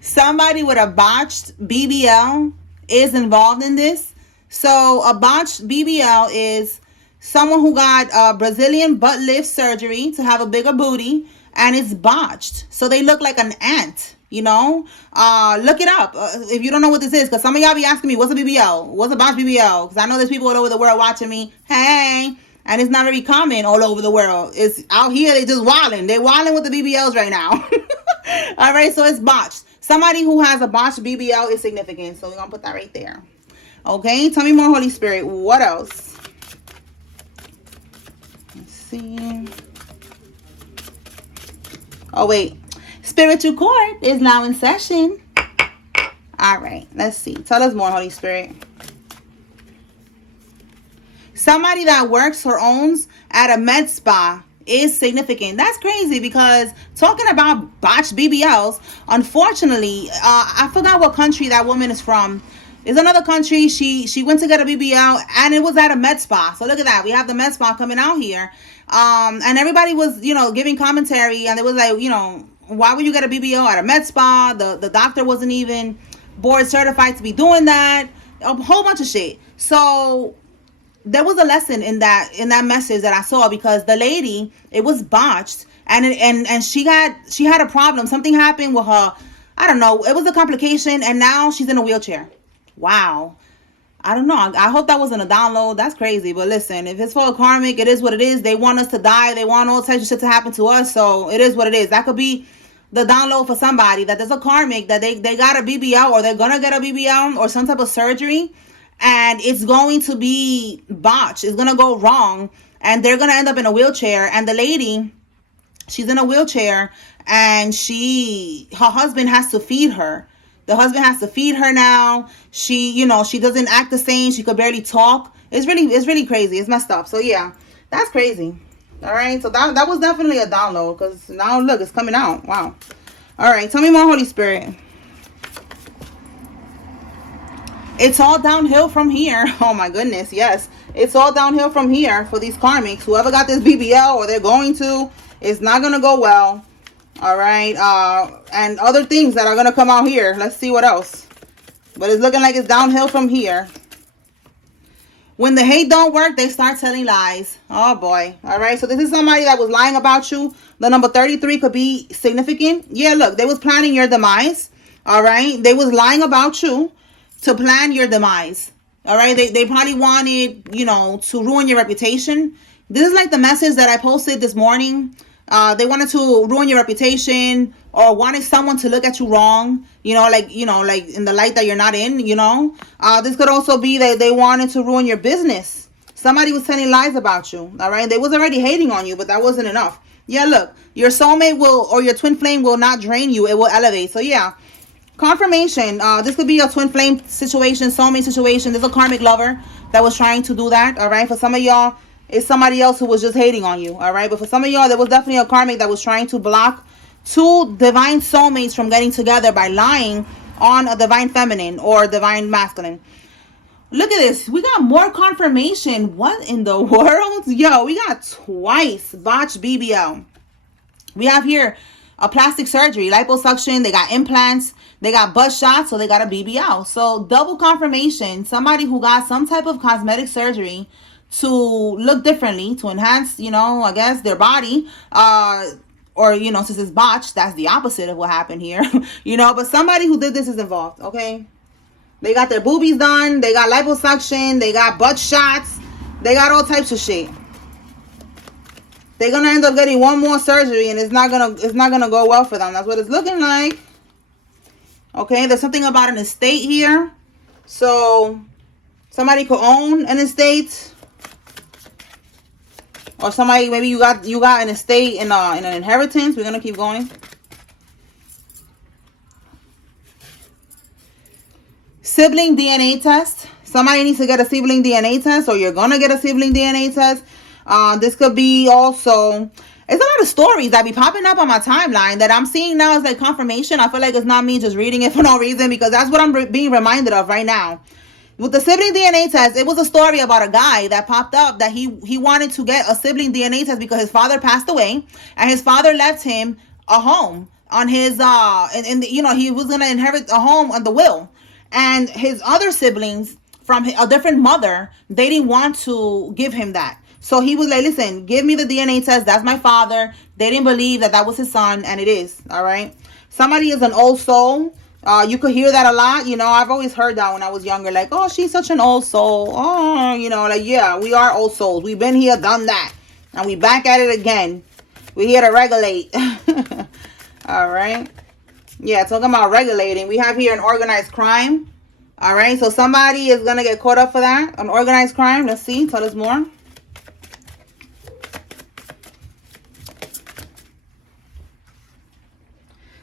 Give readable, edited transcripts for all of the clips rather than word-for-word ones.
Somebody with a botched BBL is involved in this. So a botched BBL is someone who got a Brazilian butt lift surgery to have a bigger booty, and it's botched. So they look like an ant, you know? Look it up if you don't know what this is, because some of y'all be asking me, what's a BBL? What's a botched BBL? Because I know there's people all over the world watching me. Hey. And it's not very common all over the world. It's out here, they just wilding. They're wilding with the BBLs right now. All right, so it's botched. Somebody who has a botched BBL is significant. So we're going to put that right there. Okay, tell me more, Holy Spirit. What else? Let's see. Oh, wait. Spiritual court is now in session. All right, let's see. Tell us more, Holy Spirit. Somebody that works or owns at a med spa is significant. That's crazy, because talking about botched BBLs, unfortunately, I forgot what country that woman is from. It's another country. She went to get a BBL, and it was at a med spa. So look at that. We have the med spa coming out here. And everybody was, you know, giving commentary, and it was like, you know, why would you get a BBL at a med spa? The doctor wasn't even board certified to be doing that. A whole bunch of shit. So there was a lesson in that message that I saw, because the lady, it was botched, and she had a problem. Something happened with her. I don't know. It was a complication, and now she's in a wheelchair. Wow. I don't know. I hope that wasn't a download. That's crazy. But listen, if it's for a karmic, it is what it is. They want us to die. They want all types of shit to happen to us. So it is what it is. That could be the download for somebody, that there's a karmic, that they got a BBL, or they're gonna get a BBL or some type of surgery, and it's going to be botched. It's going to go wrong, and they're going to end up in a wheelchair. And the lady, she's in a wheelchair, and her husband has to feed her. The husband has to feed her now. She, you know, she doesn't act the same. She could barely talk. It's really crazy. It's messed up. So yeah, that's crazy. All right. So that was definitely a download, because now look, it's coming out. Wow. All right. Tell me more, Holy Spirit. It's all downhill from here. Oh my goodness, yes. It's all downhill from here for these karmics. Whoever got this BBL, or they're going to, it's not going to go well. All right. And other things that are going to come out here. Let's see what else. But it's looking like it's downhill from here. When the hate don't work, they start telling lies. Oh boy. All right. So this is somebody that was lying about you. The number 33 could be significant. Yeah, look, they was planning your demise. All right. They was lying about you to plan your demise. All right. They probably wanted, you know, to ruin your reputation. This is like the message that I posted this morning. They wanted to ruin your reputation, or wanted someone to look at you wrong, you know, like in the light that you're not in, you know. This could also be that they wanted to ruin your business. Somebody was telling lies about you. All right. They was already hating on you, but that wasn't enough. Yeah, look, your soulmate will, or your twin flame will not drain you. It will elevate. So yeah. Confirmation. This could be a twin flame situation, soulmate situation. There's a karmic lover that was trying to do that. All right. For some of y'all, it's somebody else who was just hating on you. All right. But for some of y'all, there was definitely a karmic that was trying to block two divine soulmates from getting together by lying on a divine feminine or divine masculine. Look at this. We got more confirmation. What in the world? Yo, we got twice botched BBL. We have here a plastic surgery, liposuction. They got implants. They got butt shots, so they got a BBL. So double confirmation. Somebody who got some type of cosmetic surgery to look differently, to enhance, you know, I guess their body. Or, you know, since it's botched, that's the opposite of what happened here. You know, but somebody who did this is involved, okay? They got their boobies done. They got liposuction. They got butt shots. They got all types of shit. They're gonna end up getting one more surgery, and it's not gonna go well for them. That's what it's looking like. Okay, there's something about an estate here. So somebody could own an estate, or somebody, maybe you got an estate in an inheritance. We're gonna keep going. Sibling DNA test. Somebody needs to get a sibling DNA test, or you're gonna get a sibling DNA test. This could be also, it's a lot of stories that be popping up on my timeline that I'm seeing now as like confirmation. I feel like it's not me just reading it for no reason, because that's what I'm being reminded of right now. With the sibling DNA test, it was a story about a guy that popped up that he wanted to get a sibling DNA test because his father passed away, and his father left him a home. on his and you know, he was gonna inherit a home on the will, and his other siblings from a different mother, they didn't want to give him that. So he was like, listen, give me the DNA test, that's my father. They didn't believe that that was his son, and it is. All right, somebody is an old soul. You could hear that a lot. You know, I've always heard that when I was younger, like, oh, she's such an old soul. Oh, you know, like, yeah, we are old souls. We've been here, done that, and we back at it again. We're here to regulate. All right. Yeah, talking about regulating. We have here an organized crime. All right, so somebody is going to get caught up for that. An organized crime. Let's see. Tell us more.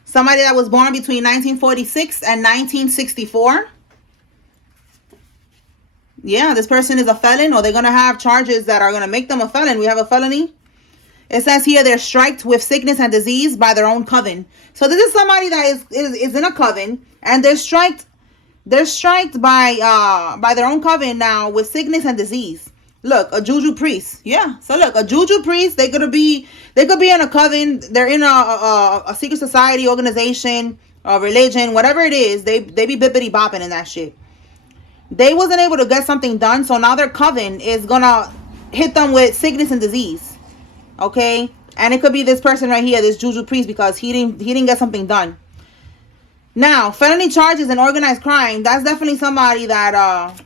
Somebody that was born between 1946 and 1964. Yeah, this person is a felon, or they're going to have charges that are going to make them a felon. We have a felony. It says here they're striked with sickness and disease by their own coven. So this is somebody that is in a coven, and they're striked by their own coven now with sickness and disease. Look, a juju priest. Yeah. So look, a juju priest, they could be in a coven, they're in a secret society, organization, a religion, whatever it is, they be bippity bopping in that shit. They wasn't able to get something done, so now their coven is gonna hit them with sickness and disease. Okay? And it could be this person right here, this juju priest, because he didn't get something done. Now, felony charges and organized crime, that's definitely somebody that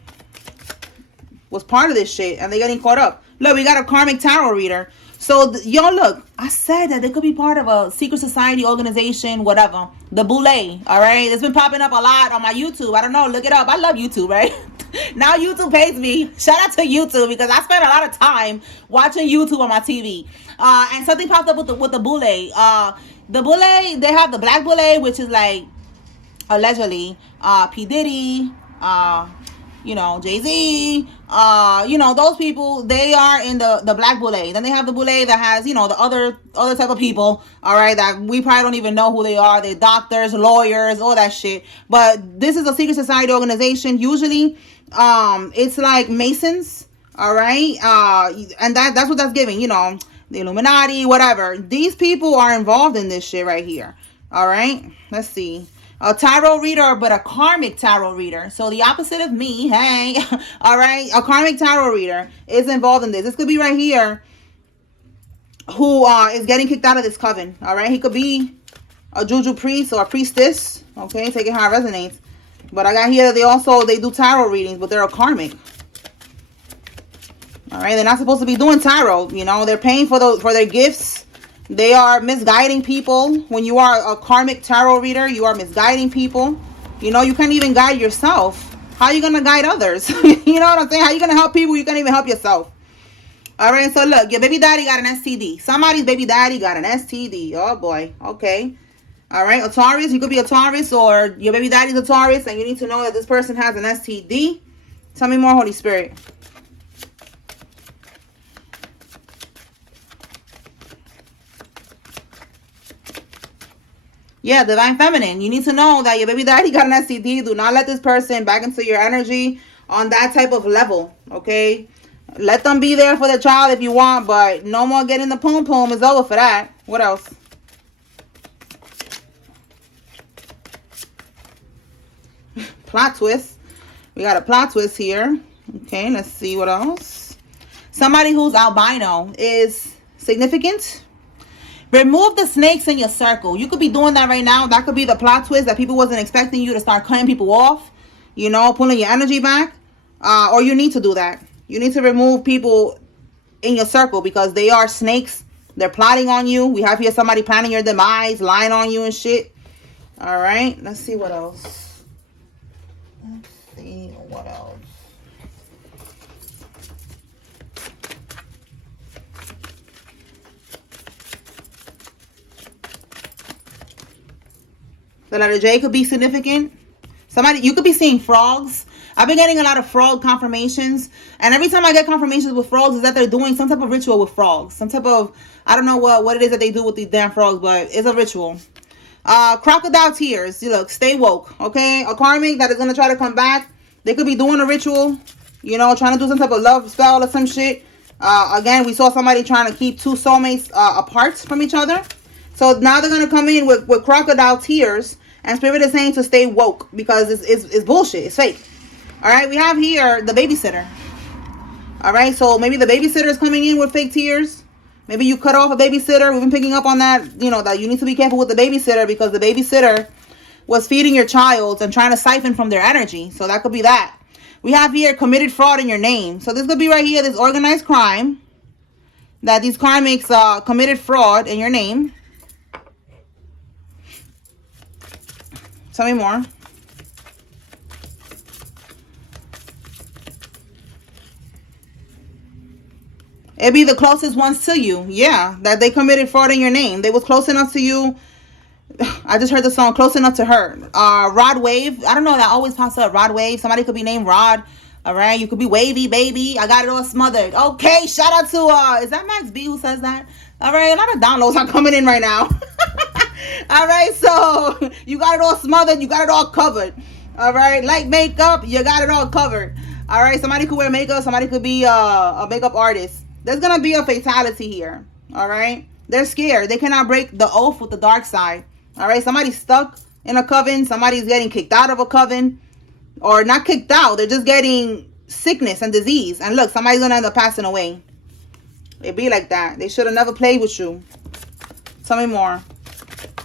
was part of this shit, and they're getting caught up. Look, we got a karmic tarot reader. So, y'all, look, I said that they could be part of a secret society, organization, whatever. The boule, all right? It's been popping up a lot on my YouTube. I don't know, look it up. I love YouTube, right? Now YouTube pays me. Shout out to YouTube, because I spend a lot of time watching YouTube on my TV. And something popped up with the boule. The boule, they have the black boule, which is like, allegedly, P. Diddy, you know, Jay-Z, you know, those people, they are in the black boule. Then they have the boule that has, you know, the other type of people, all right, that we probably don't even know who they are. They're doctors, lawyers, all that shit. But this is a secret society organization. Usually, it's like Masons, all right, and that's what that's giving, you know, the Illuminati, whatever. These people are involved in this shit right here, all right. Let's see. A tarot reader, but a karmic tarot reader. So the opposite of me, hey. All right, a karmic tarot reader is involved in this. This could be right here who is getting kicked out of this coven. All right, he could be a juju priest or a priestess. Okay, take it how it resonates. But I got here that they do tarot readings, but they're a karmic. All right, they're not supposed to be doing tarot. You know, they're paying for their gifts. They are misguiding people. When you are a karmic tarot reader, you are misguiding people. You know, you can't even guide yourself. How are you going to guide others? You know what I'm saying? How are you going to help people? You can't even help yourself. All right, so look, your baby daddy got an STD. Somebody's baby daddy got an STD. Oh, boy. Okay. All right, a Taurus. You could be a Taurus, or your baby daddy's a Taurus, and you need to know that this person has an STD. Tell me more, Holy Spirit. Yeah, divine feminine. You need to know that your baby daddy got an STD. Do not let this person back into your energy on that type of level, okay? Let them be there for the child if you want, but no more getting the poom-poom. It's over for that. What else? Plot twist. We got a plot twist here. Okay, let's see what else. Somebody who's albino is significant. Remove the snakes in your circle. You could be doing that right now. That could be the plot twist, that people wasn't expecting you to start cutting people off, you know, pulling your energy back. Or you need to do that. You need to remove people in your circle because they are snakes. They're plotting on you. We have here somebody planning your demise, lying on you and shit. All right. Let's see what else. Let's see what else. The letter J could be significant. Somebody, you could be seeing frogs. I've been getting a lot of frog confirmations. And every time I get confirmations with frogs is that they're doing some type of ritual with frogs. Some type of, I don't know what it is that they do with these damn frogs, but it's a ritual. Crocodile tears. You look, stay woke, okay? A karmic that is going to try to come back. They could be doing a ritual, you know, trying to do some type of love spell or some shit. Again, we saw somebody trying to keep two soulmates apart from each other. So now they're going to come in with crocodile tears. And Spirit is saying to stay woke because it's bullshit. It's fake. All right. We have here the babysitter. All right. So maybe the babysitter is coming in with fake tears. Maybe you cut off a babysitter. We've been picking up on that, you know, that you need to be careful with the babysitter because the babysitter was feeding your child and trying to siphon from their energy. So that could be that. We have here committed fraud in your name. So this could be right here, this organized crime that these karmics committed fraud in your name. Tell me more. It'd be the closest ones to you. Yeah, that they committed fraud in your name. They was close enough to you. I just heard the song Close Enough to Her. Rod Wave. I don't know. That always pops up. Rod Wave. Somebody could be named Rod. All right. You could be Wavy, baby. I got it all smothered. Okay. Shout out to, is that Max B who says that? All right. A lot of downloads are coming in right now. All right. So you got it all smothered. You got it all covered. All right. Like makeup. You got it all covered. All right. Somebody could wear makeup. Somebody could be a makeup artist. There's going to be a fatality here. All right. They're scared. They cannot break the oath with the dark side. All right. Somebody's stuck in a coven. Somebody's getting kicked out of a coven. Or not kicked out. They're just getting sickness and disease. And look, somebody's going to end up passing away. It be like that. They should have never played with you. Tell me more.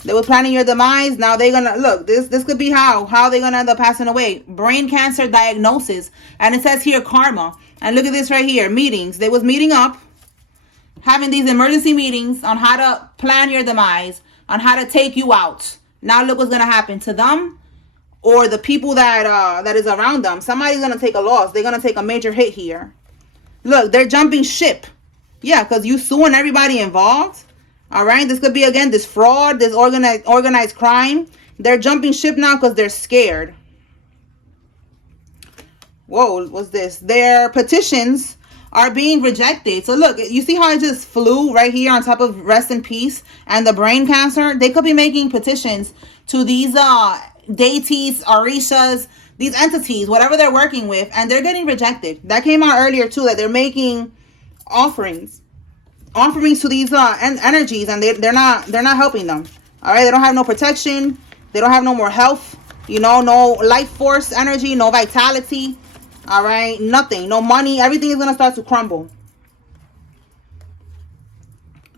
They were planning your demise. Now they're going to, look, this could be how they're going to end up passing away. Brain cancer diagnosis. And it says here karma. And look at this right here. Meetings. They was meeting up. Having these emergency meetings on how to plan your demise. On how to take you out. Now look what's going to happen to them. Or the people that is around them. Somebody's going to take a loss. They're going to take a major hit here. Look, they're jumping ship. Yeah, because you suing everybody involved. All right. This could be, again, this fraud. This organized crime. They're jumping ship now because they're scared. Whoa, what's this? Their petitions are being rejected. So look, you see how it just flew right here on top of rest in peace and the brain cancer? They could be making petitions to these deities, orishas, these entities, whatever they're working with, and they're getting rejected. That came out earlier too, that they're making offerings to these energies, and they're not helping them. All right, they don't have no protection. They don't have no more health. You know, no life force energy, no vitality. All right, nothing, no money. Everything is gonna start to crumble.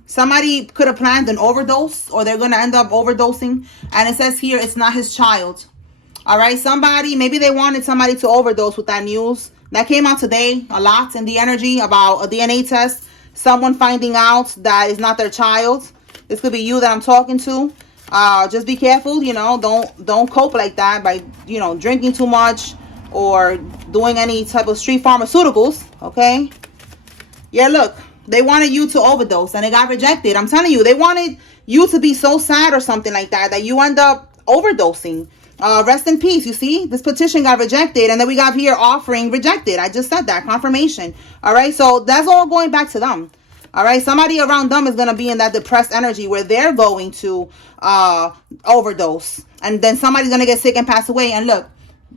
Somebody could have planned an overdose, or they're gonna end up overdosing. And it says here it's not his child. All right, somebody, maybe they wanted somebody to overdose with that news. That came out today a lot in the energy about a DNA test. Someone finding out that it's not their child. This could be you that I'm talking to. Just be careful, you know, don't cope like that by, you know, drinking too much or doing any type of street pharmaceuticals, okay? Yeah, look, they wanted you to overdose and it got rejected. I'm telling you, they wanted you to be so sad or something like that you end up overdosing. Rest in peace. You see, this petition got rejected, and then we got here offering rejected. I just said that, confirmation. All right, so that's all going back to them. All right, somebody around them is going to be in that depressed energy where they're going to overdose, and then somebody's going to get sick and pass away, and look,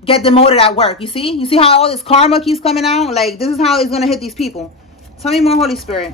get demoted at work. You see how all this karma keeps coming out? Like, this is how it's going to hit these people. Tell me more, Holy Spirit.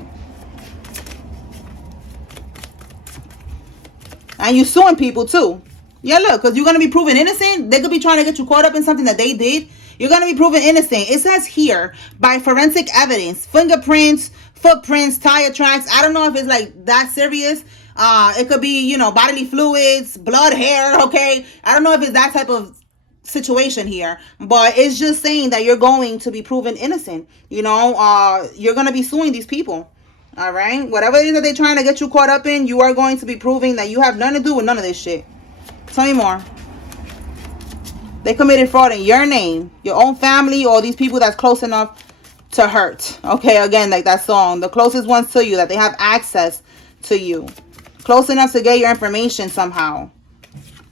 And you suing people too. Yeah, look, because you're going to be proven innocent. They could be trying to get you caught up in something that they did. You're going to be proven innocent. It says here, by forensic evidence, fingerprints, footprints, tire tracks. I don't know if it's like that serious. It could be, you know, bodily fluids, blood, hair, okay? I don't know if it's that type of situation here. But it's just saying that you're going to be proven innocent. You know, you're going to be suing these people. All right? Whatever it is that they're trying to get you caught up in, you are going to be proving that you have nothing to do with none of this shit. Tell me more. They committed fraud in your name, your own family, or these people that's close enough to hurt. Okay, again, like that song. The closest ones to you, that they have access to you. Close enough to get your information somehow.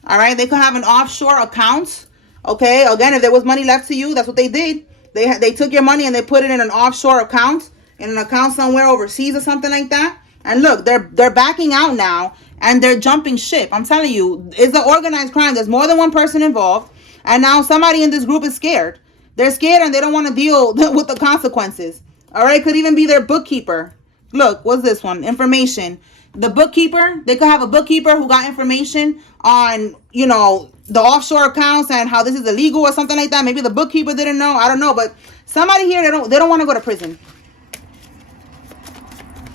All right, they could have an offshore account. Okay, again, if there was money left to you, that's what they did. They took your money and they put it in an offshore account, in an account somewhere overseas or something like that. And look, they're backing out now. And they're jumping ship. I'm telling you, it's an organized crime. There's more than one person involved. And now somebody in this group is scared. They're scared and they don't want to deal with the consequences. All right. Could even be their bookkeeper. Look, what's this one? Information. The bookkeeper, they could have a bookkeeper who got information on, you know, the offshore accounts and how this is illegal or something like that. Maybe the bookkeeper didn't know. I don't know. But somebody here, they don't want to go to prison.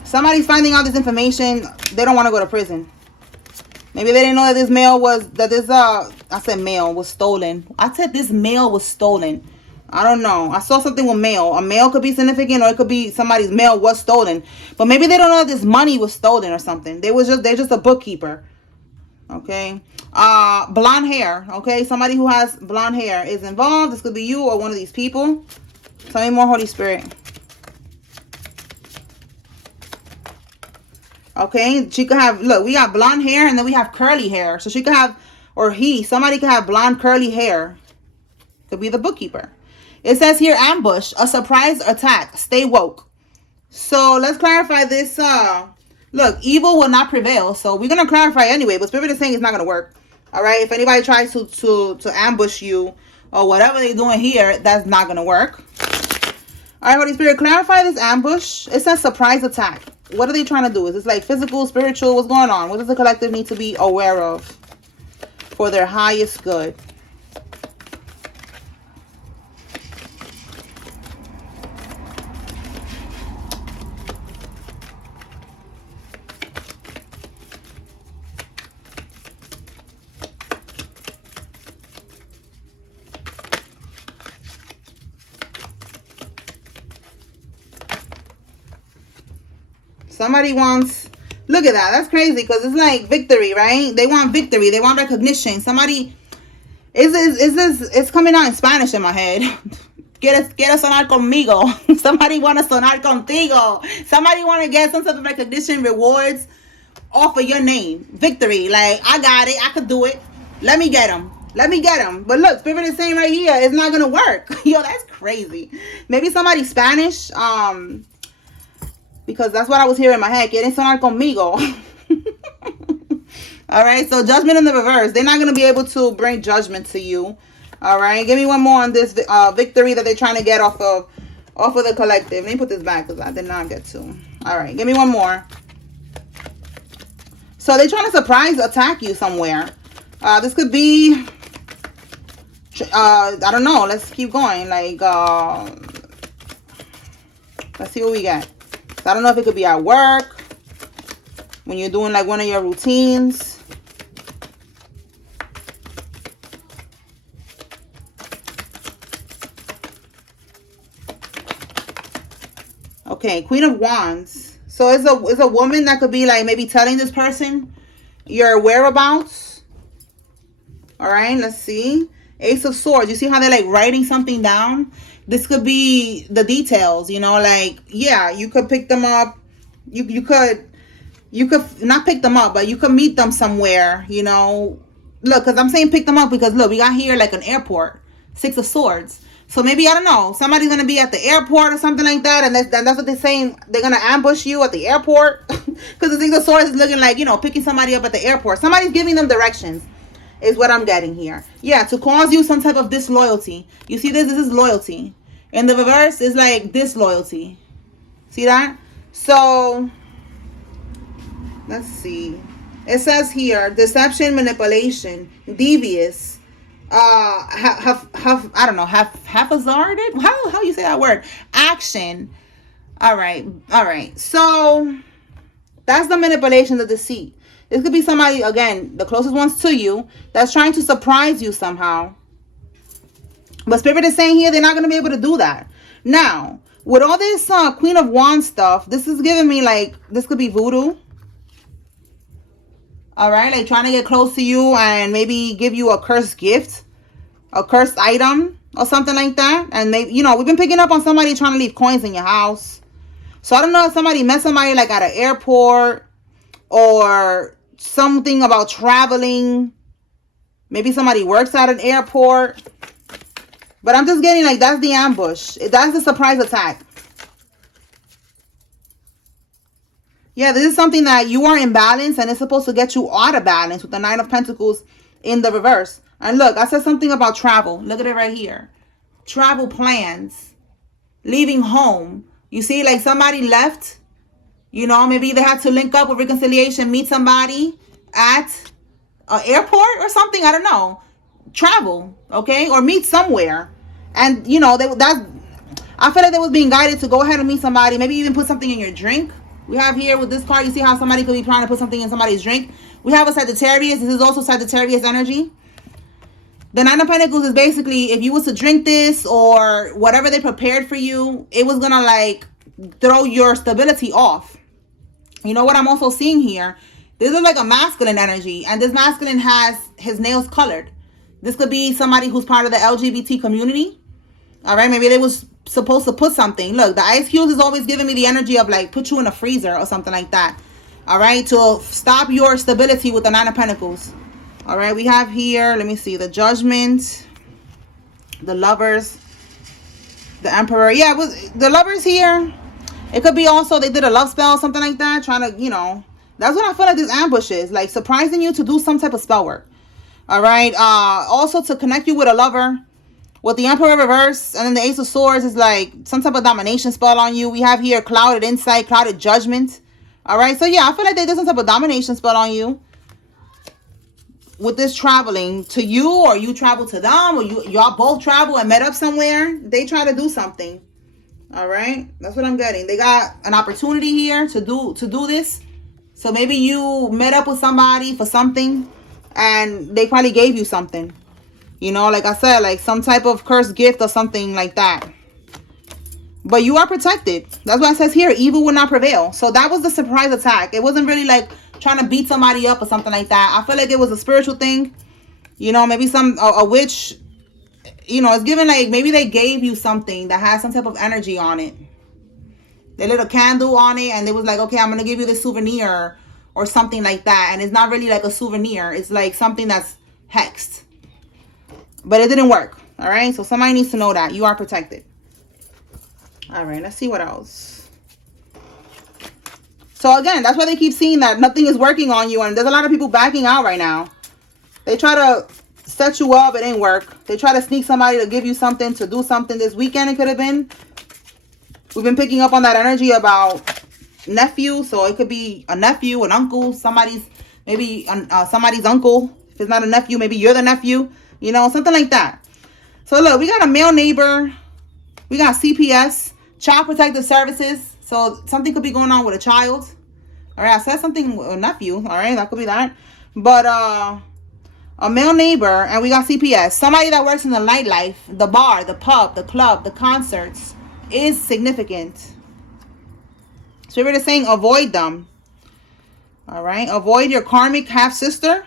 Somebody's finding out this information. They don't want to go to prison. Maybe they didn't know that this mail was, I said mail was stolen. I said this mail was stolen. I don't know. I saw something with mail. A mail could be significant, or it could be somebody's mail was stolen. But maybe they don't know that this money was stolen or something. They're just a bookkeeper. Okay. Blonde hair. Okay. Somebody who has blonde hair is involved. This could be you or one of these people. Tell me more, Holy Spirit. Okay. She could have, look, we got blonde hair and then we have curly hair. So she could have, or somebody could have blonde curly hair. Could be the bookkeeper. It says here, ambush, a surprise attack. Stay woke. So let's clarify this. Look, evil will not prevail. So we're going to clarify anyway. But Spirit is saying it's not going to work. All right. If anybody tries to ambush you or whatever they're doing here, that's not going to work. All right, Holy Spirit, clarify this ambush. It says surprise attack. What are they trying to do? Is this like physical, spiritual? What's going on? What does the collective need to be aware of for their highest good? Somebody wants, look at that. That's crazy because it's like victory, right? They want victory. They want recognition. Somebody, it's coming out in Spanish in my head. Quiere sonar conmigo. Somebody want to sonar contigo. Somebody want to get some sort of recognition, rewards off of your name. Victory. Like, I got it. I could do it. Let me get them. Let me get them. But look, Spirit is saying right here, it's not going to work. Yo, that's crazy. Maybe somebody Spanish, because that's what I was hearing in my head. Quieren sonar conmigo. All right. So judgment in the reverse. They're not going to be able to bring judgment to you. All right. Give me one more on this victory that they're trying to get off of the collective. Let me put this back because I did not get to. All right. Give me one more. So they're trying to surprise attack you somewhere. This could be, I don't know. Let's keep going. Like, let's see what we get. I don't know if it could be at work, when you're doing like one of your routines. Okay, Queen of Wands. So it's a woman that could be like maybe telling this person your whereabouts. All right, let's see. Ace of Swords. You see how they're like writing something down? This could be the details, you know, like, yeah, you could pick them up. You could not pick them up, but you could meet them somewhere, you know. Look, because I'm saying pick them up because, look, we got here like an airport. Six of Swords. So maybe, I don't know, somebody's going to be at the airport or something like that. And that's what they're saying. They're going to ambush you at the airport. Because the Six of Swords is looking like, you know, picking somebody up at the airport. Somebody's giving them directions. Is what I'm getting here. Yeah, to cause you some type of disloyalty. You see this? This is loyalty. And the reverse is like disloyalty. See that? So, let's see. It says here, deception, manipulation, devious, I don't know, haphazarded? How you say that word? Action. All right. So, that's the manipulation, the deceit. This could be somebody, again, the closest ones to you, that's trying to surprise you somehow. But Spirit is saying here, they're not going to be able to do that. Now, with all this Queen of Wands stuff, this is giving me like, this could be voodoo. All right, like trying to get close to you and maybe give you a cursed gift, a cursed item or something like that. And they, you know, we've been picking up on somebody trying to leave coins in your house. So I don't know if somebody met somebody like at an airport or something about traveling. Maybe somebody works at an airport. But I'm just getting like, that's the ambush. That's the surprise attack. Yeah, this is something that you are in balance and it's supposed to get you out of balance with the Nine of Pentacles in the reverse. And look, I said something about travel. Look at it right here. Travel plans. Leaving home. You see, like somebody left. You know, maybe they had to link up with reconciliation, meet somebody at an airport or something. I don't know. Travel, okay? Or meet somewhere. And, you know, I feel like they was being guided to go ahead and meet somebody. Maybe even put something in your drink. We have here with this card, you see how somebody could be trying to put something in somebody's drink. We have a Sagittarius. This is also Sagittarius energy. The Nine of Pentacles is basically, if you was to drink this or whatever they prepared for you, it was going to like throw your stability off. You know what I'm also seeing here? This is like a masculine energy, and this masculine has his nails colored. This could be somebody who's part of the LGBT community. All right, maybe they was supposed to put something. Look, the ice cubes is always giving me the energy of like put you in a freezer or something like that. All right, to stop your stability with the Nine of Pentacles. All right, we have here, let me see, the Judgment, the Lovers, the Emperor. Yeah, it was the Lovers here. It could be also they did a love spell, something like that, trying to, you know, that's what I feel like this ambush is, like surprising you to do some type of spell work. All right, also to connect you with a lover. With the Emperor reverse and then the Ace of Swords is like some type of domination spell on you. We have here clouded insight, clouded judgment. All right, so yeah, I feel like they did some type of domination spell on you. With this traveling to you, or you travel to them, or y'all both travel and met up somewhere. They try to do something. All right, that's what I'm getting. They got an opportunity here to do this. So maybe you met up with somebody for something, and they probably gave you something. You know, like I said, like some type of cursed gift or something like that. But you are protected. That's why it says here, evil will not prevail. So that was the surprise attack. It wasn't really like trying to beat somebody up or something like that. I feel like it was a spiritual thing. You know, maybe a witch, you know, it's given like maybe they gave you something that has some type of energy on it. They lit a candle on it and they was like, okay, I'm going to give you this souvenir or something like that. And it's not really like a souvenir. It's like something that's hexed. But it didn't work. All right. So somebody needs to know that you are protected. All right. Let's see what else. So again, that's why they keep seeing that nothing is working on you. And there's a lot of people backing out right now. They try to set you up. It didn't work. They try to sneak somebody to give you something, to do something this weekend. It could have been. We've been picking up on that energy about nephew. So it could be a nephew, an uncle, somebody's, maybe somebody's uncle. If it's not a nephew, maybe you're the nephew. You know, something like that. So look, we got a male neighbor. We got CPS, Child Protective Services. So something could be going on with a child. All right, I said something with a nephew. All right, that could be that. But a male neighbor, and we got CPS. Somebody that works in the nightlife, the bar, the pub, the club, the concerts is significant. Spirit is saying avoid them. All right, avoid your karmic half-sister.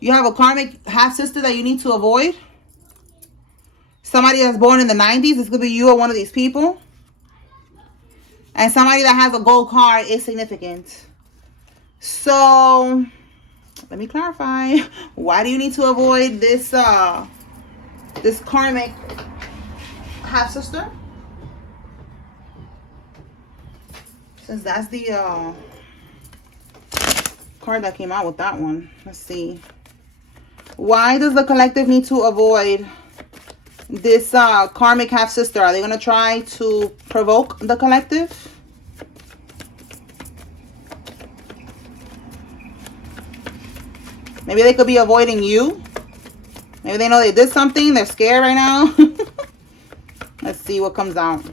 You have a karmic half-sister that you need to avoid. Somebody that's born in the 90s. This could be you or one of these people. And somebody that has a gold card is significant. So, let me clarify. Why do you need to avoid this this karmic half-sister? Since that's the card that came out with that one. Let's see. Why does the collective need to avoid this karmic half-sister? Are they going to try to provoke the collective? Maybe they could be avoiding you. Maybe they know they did something. They're scared right now. Let's see what comes out.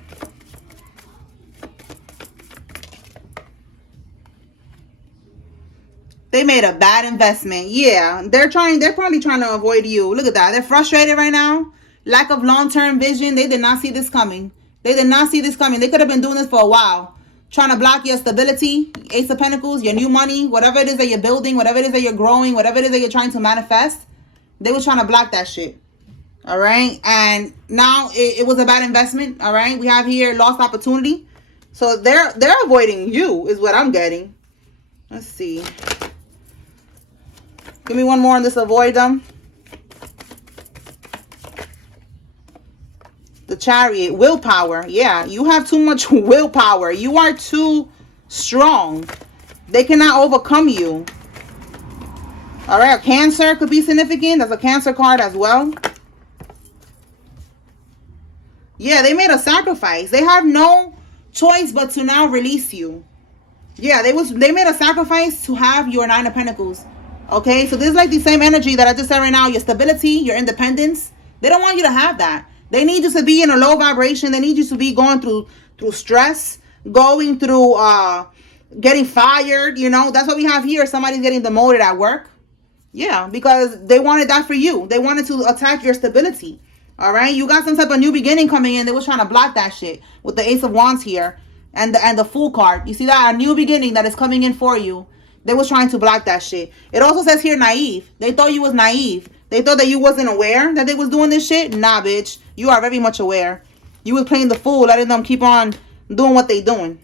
They made a bad investment. Yeah, they're probably trying to avoid you. Look at that. They're frustrated right now. Lack of long-term vision. They did not see this coming. They did not see this coming. They could have been doing this for a while. Trying to block your stability, Ace of Pentacles, your new money, whatever it is that you're building, whatever it is that you're growing, whatever it is that you're trying to manifest. They were trying to block that shit. All right. And now it was a bad investment. All right. We have here lost opportunity. So they're avoiding you is what I'm getting. Let's see. Give me one more on this avoid them. The Chariot, willpower. Yeah, you have too much willpower. You are too strong. They cannot overcome you. All right, Cancer could be significant. That's a Cancer card as well. Yeah, they made a sacrifice. They have no choice but to now release you. Yeah, they made a sacrifice to have your Nine of Pentacles. Okay, so this is like the same energy that I just said right now. Your stability, your independence. They don't want you to have that. They need you to be in a low vibration. They need you to be going through stress, going through getting fired. You know, that's what we have here. Somebody's getting demoted at work. Yeah, because they wanted that for you. They wanted to attack your stability. All right, you got some type of new beginning coming in. They was trying to block that shit with the Ace of Wands here and the Fool card. You see that? A new beginning that is coming in for you. They was trying to block that shit. It also says here naive. They thought you was naive. They thought that you wasn't aware that they was doing this shit. Nah, bitch. You are very much aware. You was playing the fool, letting them keep on doing what they doing.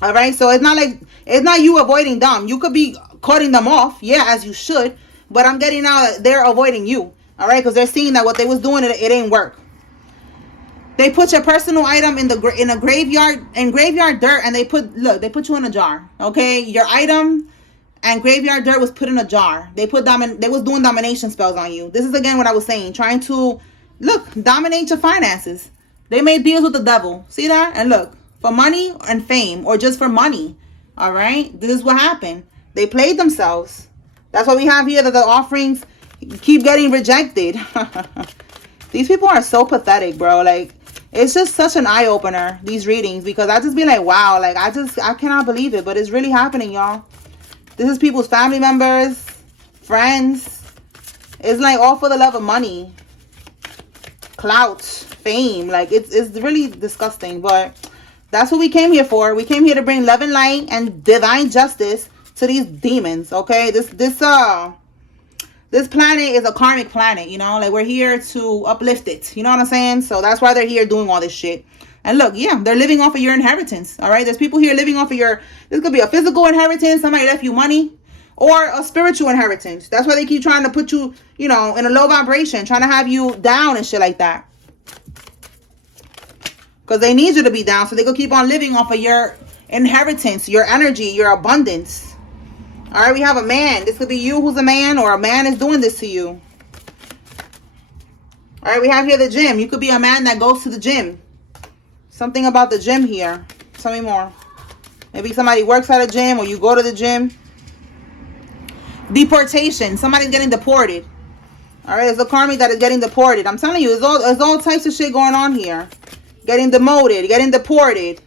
All right? So it's not you avoiding them. You could be cutting them off. Yeah, as you should. But I'm getting now that they're avoiding you. All right? Because they're seeing that what they was doing, it ain't work. They put your personal item in a graveyard dirt, and they put you in a jar. Okay, your item and graveyard dirt was put in a jar. They was doing domination spells on you. This is again what I was saying, trying to dominate your finances. They made deals with the devil. See that? And look, for money and fame, or just for money. All right, this is what happened. They played themselves. That's what we have here. That the offerings keep getting rejected. These people are so pathetic, bro. Like, it's just such an eye-opener, these readings, because I just be like, wow, like, I cannot believe it, but it's really happening, y'all. This is people's family members, friends. It's like all for the love of money, clout, fame. Like, it's really disgusting, but that's what we came here for. We came here to bring love and light and divine justice to these demons, okay? This planet is a karmic planet, you know, like we're here to uplift it. You know what I'm saying? So that's why they're here doing all this shit. And look, yeah, they're living off of your inheritance. All right. There's people here living off of this could be a physical inheritance. Somebody left you money, or a spiritual inheritance. That's why they keep trying to put you, you know, in a low vibration, trying to have you down and shit like that. Because they need you to be down so they could keep on living off of your inheritance, your energy, your abundance. All right, we have a man. This could be you who's a man, or a man is doing this to you. All right, we have here the gym. You could be a man that goes to the gym. Something about the gym here. Tell me more. Maybe somebody works at a gym, or you go to the gym. Deportation. Somebody's getting deported. All right, there's a karmic that is getting deported. I'm telling you, there's all types of shit going on here. Getting demoted, getting deported,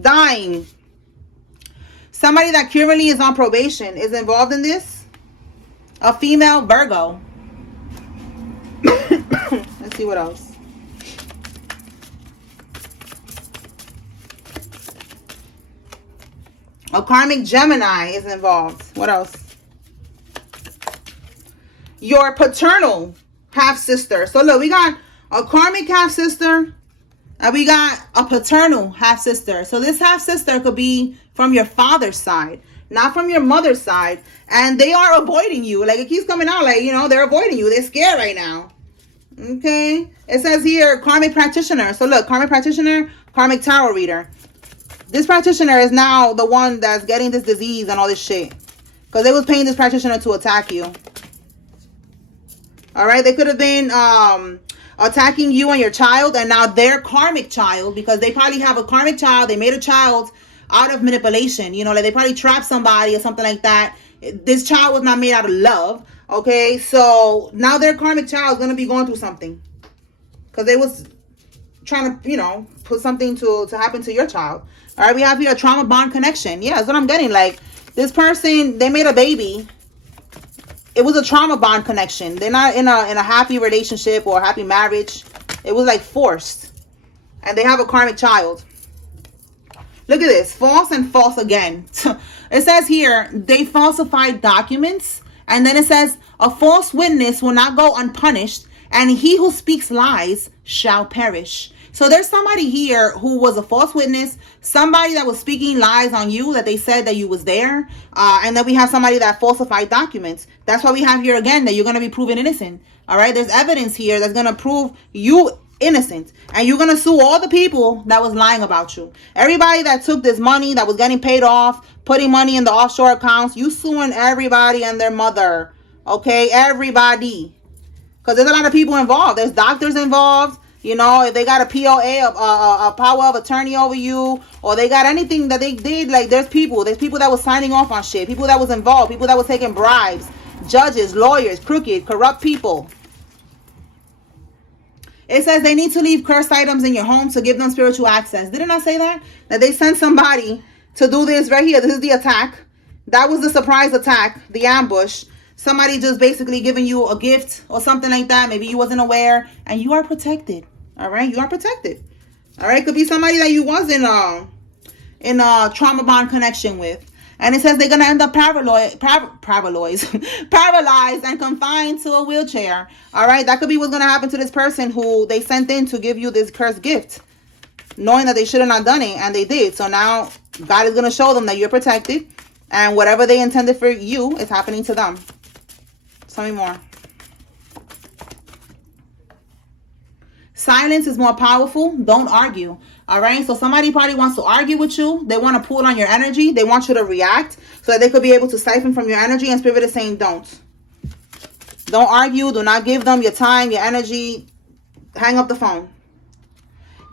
dying. Somebody that currently is on probation is involved in this. A female Virgo. Let's see what else. A karmic Gemini is involved. What else? Your paternal half-sister. So look, we got a karmic half-sister, and we got a paternal half-sister. So this half-sister could be from your father's side, not from your mother's side. And they are avoiding you. Like, it keeps coming out like, you know, they're avoiding you. They're scared right now. Okay. It says here, karmic practitioner. So look, karmic practitioner, karmic tarot reader. This practitioner is now the one that's getting this disease and all this shit. Because they was paying this practitioner to attack you. All right. They could have been attacking you and your child, and now their karmic child, because they probably have a karmic child. They made a child out of manipulation, you know, like they probably trapped somebody or something like that. This child was not made out of love. Okay, so now their karmic child is going to be going through something because they was trying to, you know, put something to happen to your child. All right, we have here a trauma bond connection. Yeah, that's what I'm getting. Like, this person, they made a baby. It was a trauma bond connection. They're not in a happy relationship or a happy marriage. It was like forced. And they have a karmic child. Look at this. False and false again. It says here, they falsified documents. And then it says, a false witness will not go unpunished, and he who speaks lies shall perish. So there's somebody here who was a false witness, somebody that was speaking lies on you, that they said that you was there. And then we have somebody that falsified documents. That's why we have here again that you're going to be proven innocent. All right. There's evidence here that's going to prove you innocent. And you're going to sue all the people that was lying about you. Everybody that took this money, that was getting paid off, putting money in the offshore accounts, you suing everybody and their mother. Okay. Everybody. Because there's a lot of people involved. There's doctors involved. You know, if they got a POA, a power of attorney over you, or they got anything that they did, like there's people that was signing off on shit, people that was involved, people that was taking bribes, judges, lawyers, crooked, corrupt people. It says they need to leave cursed items in your home to give them spiritual access. Didn't I say that? That they sent somebody to do this right here. This is the attack. That was the surprise attack, the ambush. Somebody just basically giving you a gift or something like that. Maybe you wasn't aware, and you are protected. All right, you are protected. All right, could be somebody that you was in a trauma bond connection with. And it says they're going to end up paralyzed and confined to a wheelchair. All right, that could be what's going to happen to this person who they sent in to give you this cursed gift, knowing that they should have not done it, and they did. So now God is going to show them that you're protected, and whatever they intended for you is happening to them. Tell me more. Silence is more powerful. Don't argue. All right. So somebody probably wants to argue with you. They want to pull on your energy. They want you to react so that they could be able to siphon from your energy. And Spirit is saying don't. Don't argue. Do not give them your time, your energy. Hang up the phone.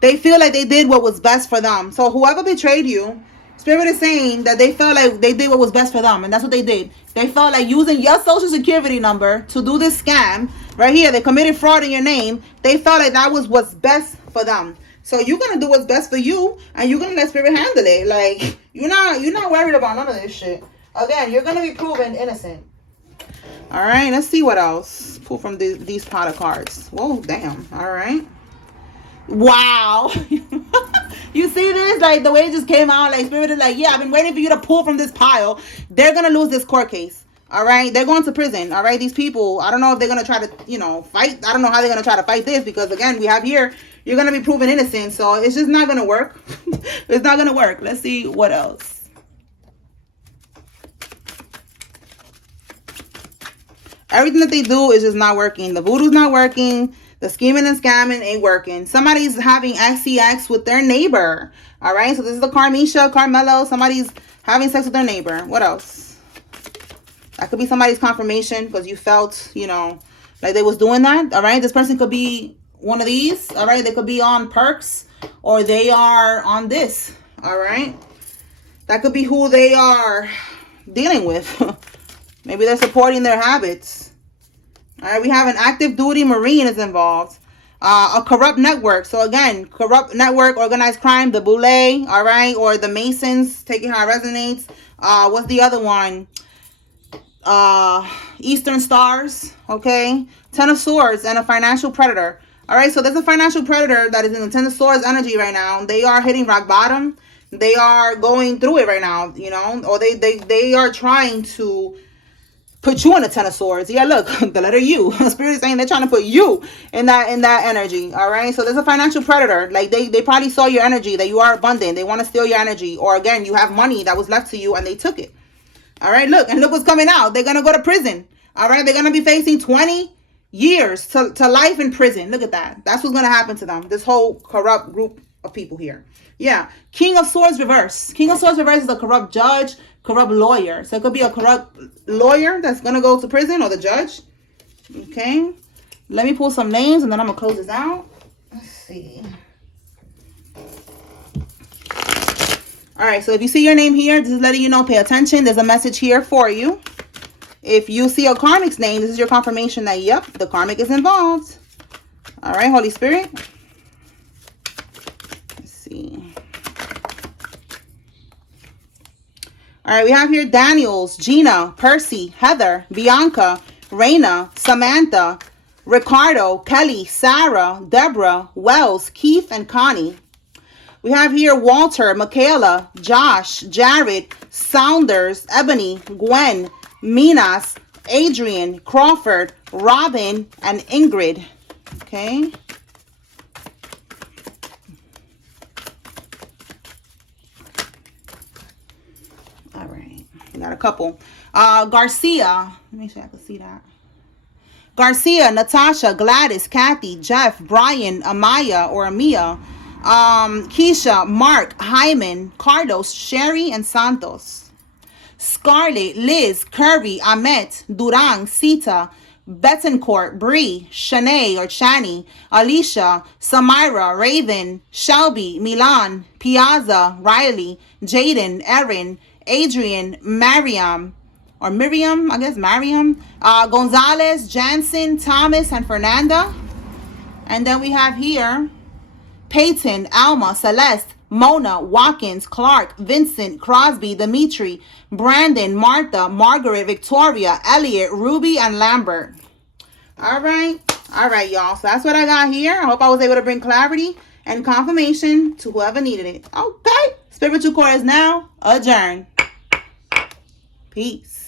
They feel like they did what was best for them. So whoever betrayed you, Spirit is saying that they felt like they did what was best for them. And that's what they did. They felt like using your social security number to do this scam. Right here, they committed fraud in your name. They felt like that was what's best for them. So you're going to do what's best for you, and you're going to let Spirit handle it. Like, you're not worried about none of this shit. Again, you're going to be proven innocent. All right, let's see what else. Pull from these pot of cards. Whoa, damn. All right. Wow. You see this? Like, the way it just came out, like, Spirit is like, yeah, I've been waiting for you to pull from this pile. They're going to lose this court case. All right, they're going to prison. All right, these people, I don't know if they're going to try to, fight. I don't know how they're going to try to fight this, because, again, we have here, you're going to be proven innocent. So it's just not going to work. It's not going to work. Let's see what else. Everything that they do is just not working. The voodoo's not working. The scheming and scamming ain't working. Somebody's having sex with their neighbor. All right, so this is the Carmelo. Somebody's having sex with their neighbor. What else? That could be somebody's confirmation because you felt, like they was doing that. All right. This person could be one of these. All right. They could be on perks, or they are on this. All right. That could be who they are dealing with. Maybe they're supporting their habits. All right. We have an active duty Marine is involved. A corrupt network. So again, corrupt network, organized crime, the Boule. All right. Or the Masons, taking how it resonates. What's the other one? Eastern Stars, okay, Ten of Swords, and a financial predator. All right, so there's a financial predator that is in the Ten of Swords energy right now. They are hitting rock bottom. They are going through it right now, or they are trying to put you in the Ten of Swords. Yeah, look, the letter U. Spirit is saying they're trying to put you in that energy. All right, so there's a financial predator. Like they probably saw your energy, that you are abundant. They want to steal your energy, or again, you have money that was left to you and they took it. All right, look what's coming out. They're going to go to prison. All right, they're going to be facing 20 years to life in prison. Look at that. That's what's going to happen to them. This whole corrupt group of people here. Yeah, King of Swords reverse. King of Swords reverse is a corrupt judge, corrupt lawyer. So it could be a corrupt lawyer that's going to go to prison, or the judge. Okay, let me pull some names, and then I'm going to close this out. Let's see. All right, so if you see your name here, this is letting you know, pay attention. There's a message here for you. If you see a karmic's name, this is your confirmation that, yep, the karmic is involved. All right, Holy Spirit. Let's see. All right, we have here Daniels, Gina, Percy, Heather, Bianca, Raina, Samantha, Ricardo, Kelly, Sarah, Deborah, Wells, Keith, and Connie. We have here Walter, Michaela, Josh, Jared, Saunders, Ebony, Gwen, Minas, Adrian, Crawford, Robin, and Ingrid. Okay. All right. We got a couple. Garcia. Let me see if I can see that. Garcia, Natasha, Gladys, Kathy, Jeff, Brian, Amaya or Amia, Keisha, Mark, Hyman, Carlos, Sherry, and Santos. Scarlett, Liz, Curry, Ahmet, Durang, Sita, Betancourt, Bree, Shanae or Chani, Alicia, Samira, Raven, Shelby, Milan, Piazza, Riley, Jaden, Erin, Adrian, Mariam, or Miriam, I guess Mariam, Gonzalez, Jansen, Thomas, and Fernanda. And then we have here Peyton, Alma, Celeste, Mona, Watkins, Clark, Vincent, Crosby, Dimitri, Brandon, Martha, Margaret, Victoria, Elliot, Ruby, and Lambert. All right, y'all. So that's what I got here. I hope I was able to bring clarity and confirmation to whoever needed it. Okay, spiritual court is now adjourned. Peace.